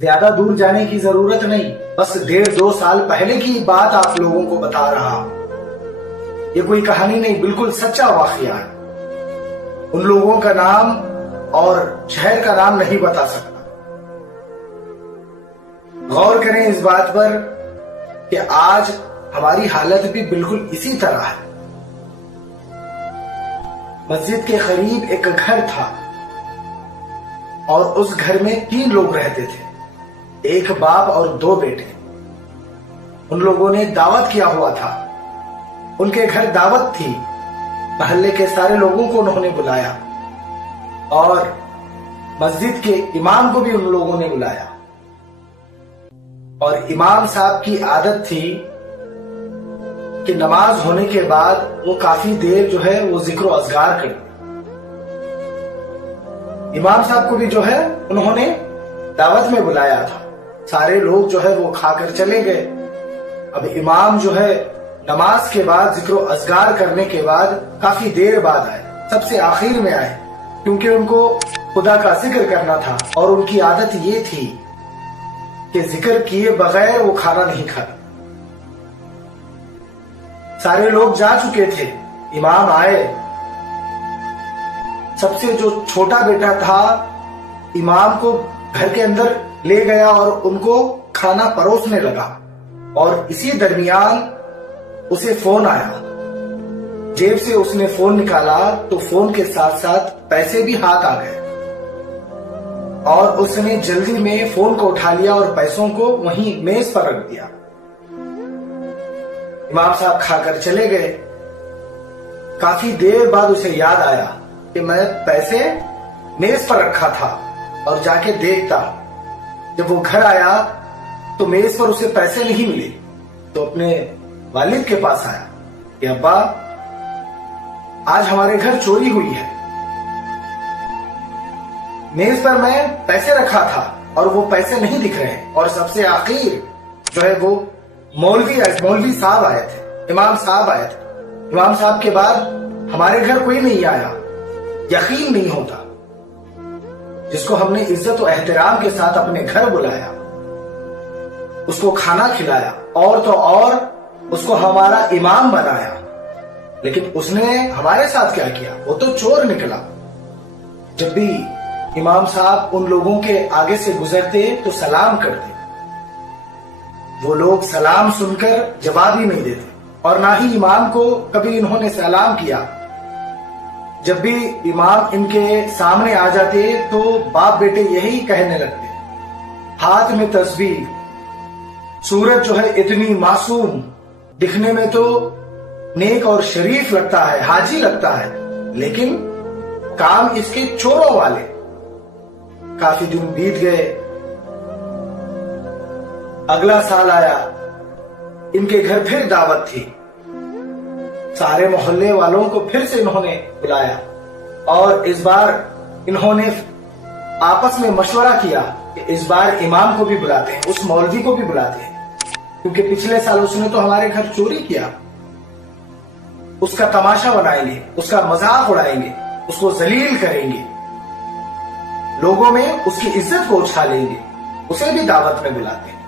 زیادہ دور جانے کی ضرورت نہیں، بس 1.5-2 سال پہلے کی بات آپ لوگوں کو بتا رہا ہوں۔ یہ کوئی کہانی نہیں، بالکل سچا واقعہ ہے۔ ان لوگوں کا نام اور شہر کا نام نہیں بتا سکتا۔ غور کریں اس بات پر کہ آج ہماری حالت بھی بالکل اسی طرح ہے۔ مسجد کے قریب ایک گھر تھا اور اس گھر میں 3 لوگ رہتے تھے، ایک باپ اور 2 بیٹے۔ ان لوگوں نے دعوت کیا ہوا تھا، ان کے گھر دعوت تھی، محلے کے سارے لوگوں کو انہوں نے بلایا اور مسجد کے امام کو بھی ان لوگوں نے بلایا۔ اور امام صاحب کی عادت تھی کہ نماز ہونے کے بعد وہ کافی دیر جو ہے وہ ذکر و اذکار کرتے۔ امام صاحب کو بھی جو ہے انہوں نے دعوت میں بلایا تھا، سارے لوگ جو ہے وہ کھا کر چلے گئے۔ اب امام جو ہے نماز کے بعد ذکر و اذکار کرنے کے بعد کافی دیر بعد آئے، سب سے آخر میں آئے، کیونکہ ان کو خدا کا ذکر کرنا تھا اور ان کی عادت یہ تھی کہ ذکر کیے بغیر وہ کھانا نہیں کھاتے۔ سارے لوگ جا چکے تھے، امام آئے۔ سب سے جو چھوٹا بیٹا تھا امام کو گھر کے اندر لے گیا اور ان کو کھانا پروسنے لگا، اور اسی درمیان اسے فون آیا۔ جیب سے اس نے فون نکالا تو فون کے ساتھ ساتھ پیسے بھی ہاتھ آ گئے، اور اس نے جلدی میں فون کو اٹھا لیا اور پیسوں کو وہیں میز پر رکھ دیا۔ امام صاحب کھا کر چلے گئے۔ کافی دیر بعد اسے یاد آیا کہ میں پیسے میز پر رکھا تھا، اور جا کے دیکھتا۔ جب وہ گھر آیا تو میز پر اسے پیسے نہیں ملے، تو اپنے والد کے پاس آیا کہ ابا آج ہمارے گھر چوری ہوئی ہے، میز پر میں پیسے رکھا تھا اور وہ پیسے نہیں دکھ رہے۔ اور سب سے آخر جو ہے وہ مولوی صاحب آئے تھے، امام صاحب آئے تھے۔ امام صاحب کے بعد ہمارے گھر کوئی نہیں آیا۔ یقین نہیں ہوتا، جس کو ہم نے عزت و احترام کے ساتھ اپنے گھر بلایا، اس کو کھانا کھلایا، اور تو اور اس کو ہمارا امام بنایا، لیکن اس نے ہمارے ساتھ کیا کیا؟ وہ تو چور نکلا۔ جب بھی امام صاحب ان لوگوں کے آگے سے گزرتے تو سلام کرتے، وہ لوگ سلام سن کر جواب ہی نہیں دیتے، اور نہ ہی امام کو کبھی انہوں نے سلام کیا۔ جب بھی امام ان کے سامنے آ جاتے تو باپ بیٹے یہی کہنے لگتے، ہاتھ میں تسبیح، صورت جو ہے اتنی معصوم، دکھنے میں تو نیک اور شریف لگتا ہے، حاجی لگتا ہے، لیکن کام اس کے چوروں والے۔ کافی دن بیت گئے، اگلا سال آیا، ان کے گھر پھر دعوت تھی، سارے محلے والوں کو پھر سے انہوں نے بلایا، اور اس بار انہوں نے آپس میں مشورہ کیا کہ اس بار امام کو بھی بلاتے ہیں، اس مولوی کو بھی بلاتے ہیں، کیونکہ پچھلے سال اس نے تو ہمارے گھر چوری کیا۔ اس کا تماشا بنائیں گے، اس کا مذاق اڑائیں گے، اس کو ذلیل کریں گے، لوگوں میں اس کی عزت کو اچھالیں گے، اسے بھی دعوت میں بلاتے ہیں۔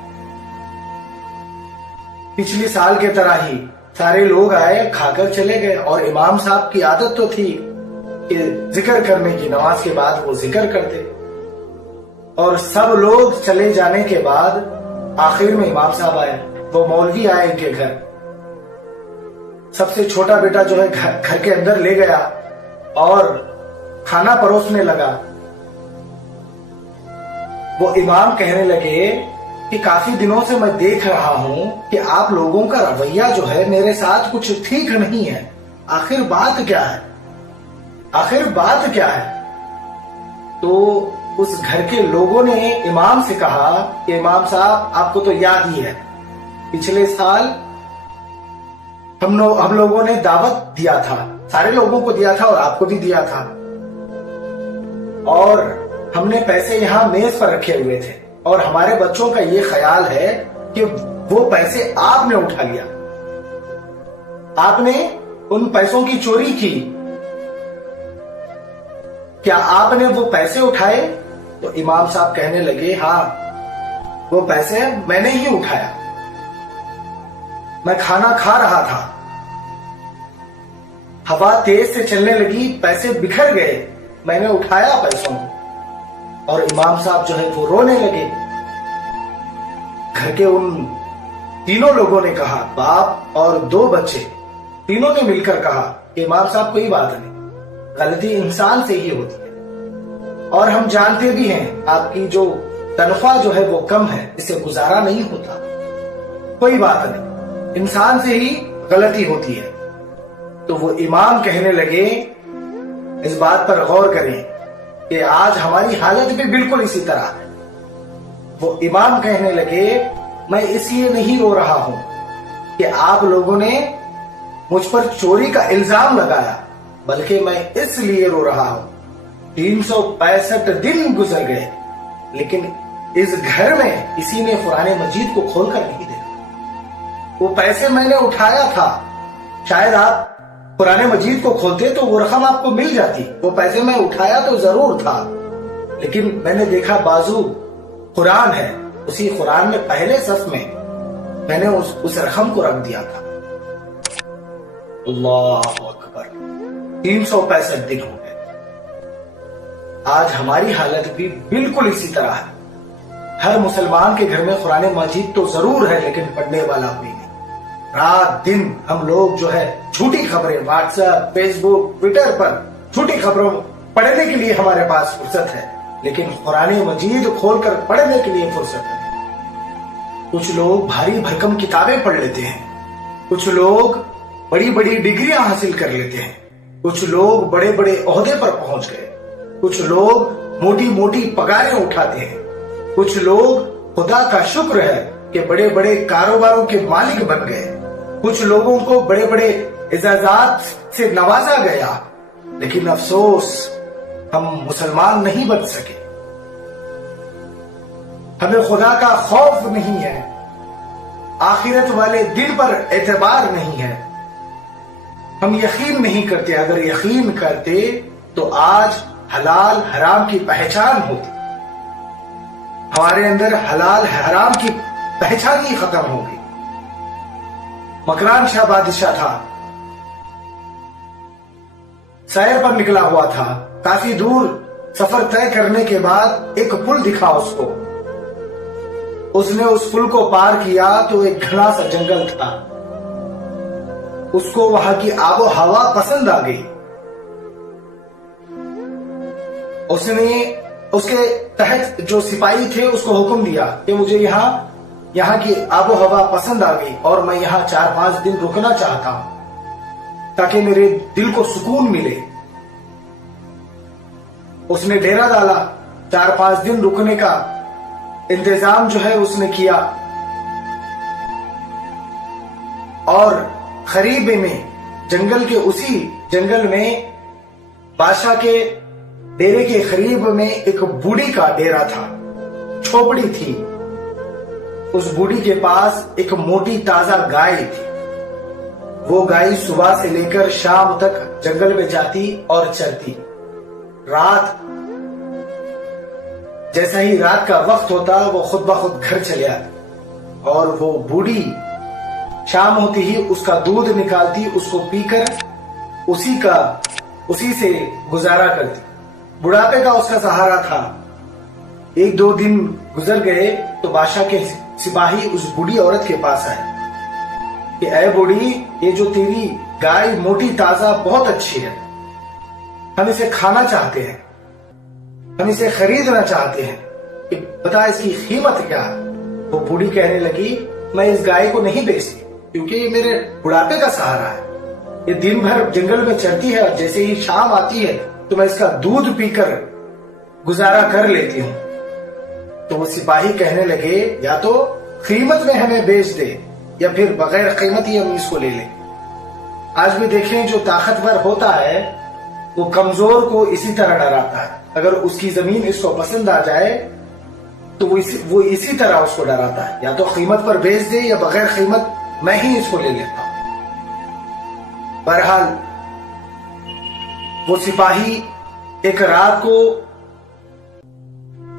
پچھلی سال کے طرح ہی سارے لوگ آئے، کھا کر چلے گئے، اور امام صاحب کی عادت تو تھی کہ ذکر کرنے کی، نماز کے بعد وہ ذکر کرتے، اور سب لوگ چلے جانے کے بعد آخر میں امام صاحب آئے، وہ مولوی آئے ان کے گھر۔ سب سے چھوٹا بیٹا جو ہے گھر کے اندر لے گیا اور کھانا پروسنے لگا۔ وہ امام کہنے لگے کہ کافی دنوں سے میں دیکھ رہا ہوں کہ آپ لوگوں کا رویہ جو ہے میرے ساتھ کچھ ٹھیک نہیں ہے، آخر بات کیا ہے؟ آخر بات کیا ہے؟ تو اس گھر کے لوگوں نے امام سے کہا کہ امام صاحب آپ کو تو یاد ہی ہے، پچھلے سال ہم لوگوں نے دعوت دیا تھا، سارے لوگوں کو دیا تھا اور آپ کو بھی دیا تھا، اور ہم نے پیسے یہاں میز پر رکھے ہوئے تھے، اور ہمارے بچوں کا یہ خیال ہے کہ وہ پیسے آپ نے اٹھا لیا، آپ نے ان پیسوں کی چوری کی، کیا آپ نے وہ پیسے اٹھائے؟ تو امام صاحب کہنے لگے ہاں وہ پیسے میں نے ہی اٹھایا. میں کھانا کھا رہا تھا، ہوا تیز سے چلنے لگی، پیسے بکھر گئے، میں نے اٹھایا پیسوں کو، اور امام صاحب جو ہے وہ رونے لگے. گھر کے ان تینوں لوگوں نے کہا، باپ اور 2 بچے، تینوں نے مل کر کہا کہ امام صاحب کوئی بات نہیں، غلطی انسان سے ہی ہوتی ہے، اور ہم جانتے بھی ہیں آپ کی جو تنخواہ جو ہے وہ کم ہے، اس سے گزارا نہیں ہوتا، کوئی بات نہیں، انسان سے ہی غلطی ہوتی ہے. تو وہ امام کہنے لگے، اس بات پر غور کریں کہ آج ہماری حالت بھی بالکل اسی طرح ہے. وہ امام کہنے لگے، میں اس لیے نہیں رو رہا ہوں کہ آپ لوگوں نے مجھ پر چوری کا الزام لگایا، بلکہ میں اس لیے رو رہا ہوں 365 دن گزر گئے لیکن اس گھر میں کسی نے قرآن مجید کو کھول کر نہیں دیکھا. وہ پیسے میں نے اٹھایا تھا، شاید آپ قرآن مجید کو کھولتے تو وہ رقم آپ کو مل جاتی. وہ پیسے میں اٹھایا تو ضرور تھا، لیکن میں نے دیکھا بازو قرآن ہے، اسی قرآن میں پہلے صف میں نے اس رقم کو رکھ دیا تھا. اللہ اکبر، 365 دن ہو گئے. آج ہماری حالت بھی بالکل اسی طرح ہے. ہر مسلمان کے گھر میں قرآن مجید تو ضرور ہے، لیکن پڑھنے والا کوئی نہیں. رات دن ہم لوگ جو ہے جھوٹی خبریں واٹس ایپ، فیس بک، ٹویٹر پر جھوٹی خبروں پڑھنے کے لیے ہمارے پاس فرصت ہے، لیکن قرآن مجید کھول کر پڑھنے کے لیے فرصت ہے. کچھ لوگ بھاری بھرکم کتابیں پڑھ لیتے ہیں، کچھ لوگ بڑی بڑی ڈگریاں حاصل کر لیتے ہیں، کچھ لوگ بڑے بڑے عہدے پر پہنچ گئے، کچھ لوگ موٹی موٹی پگاریں اٹھاتے ہیں، کچھ لوگ خدا کا شکر ہے کہ بڑے بڑے کاروباروں کے مالک بن گئے، کچھ لوگوں کو بڑے بڑے اعزازات سے نوازا گیا، لیکن افسوس ہم مسلمان نہیں بن سکے. ہمیں خدا کا خوف نہیں ہے، آخرت والے دن پر اعتبار نہیں ہے، ہم یقین نہیں کرتے. اگر یقین کرتے تو آج حلال حرام کی پہچان ہوتی، ہمارے اندر حلال حرام کی پہچان ہی ختم ہوگی. مکران شاہ بادشاہ تھا، سیر پر نکلا ہوا تھا، کافی دور سفر طے کرنے کے بعد ایک پل دکھا اس کو. اس نے اس پل کو پار کیا تو ایک گھنا سا جنگل تھا. اس کو وہاں کی آب و ہوا پسند آ گئی. اس نے اس کے تحت جو سپاہی تھے اس کو حکم دیا کہ مجھے یہاں کی آب و ہوا پسند آ گئی اور میں یہاں 4-5 دن رکنا چاہتا ہوں تاکہ میرے دل کو سکون ملے. اس نے ڈیرا ڈالا، 4-5 دن رکنے کا انتظام جو ہے اس نے کیا، اور قریب میں اسی جنگل میں بادشاہ کے ڈیرے کے قریب میں ایک بوڑھی کا ڈیرا تھا، جھوپڑی تھی. اس بوڑھی کے پاس ایک موٹی تازہ گائے تھی. وہ گائے صبح سے لے کر شام تک جنگل میں جاتی اور چرتی. جیسا ہی رات کا وقت ہوتا وہ خود بخود گھر چلے آتی، اور وہ بوڑھی شام ہوتی ہی اس کا دودھ نکالتی، اس کو پی کر اسی سے گزارا کرتی. بڑھاپے کا اس کا سہارا تھا. 1-2 دن گزر گئے تو بادشاہ کے سپاہی اس بوڑھی عورت کے پاس آئے کہ اے بوڑھی، یہ جو تیری گائے موٹی تازہ بہت اچھی ہے، ہم اسے کھانا چاہتے ہیں، ہم اسے خریدنا چاہتے ہیں، کہ بتا اس کی قیمت کیا ہے. وہ بوڑھی کہنے لگی، میں اس گائے کو نہیں بیچتی کیونکہ یہ میرے بڑھاپے کا سہارا ہے. یہ دن بھر جنگل میں چرتی ہے اور جیسے ہی شام آتی ہے تو میں اس کا دودھ پی کر گزارا کر لیتی ہوں. تو وہ سپاہی کہنے لگے، یا تو قیمت میں ہمیں بیچ دے یا پھر بغیر قیمت ہی ہم اس کو لے لیں. آج بھی دیکھیں جو طاقتور ہوتا ہے وہ کمزور کو اسی طرح ڈراتا ہے. اگر اس کی زمین اس کو پسند آ جائے تو وہ اسی طرح اس کو ڈراتا ہے، یا تو قیمت پر بیچ دے یا بغیر قیمت میں ہی اس کو لے لیتا ہوں. بہرحال وہ سپاہی ایک رات کو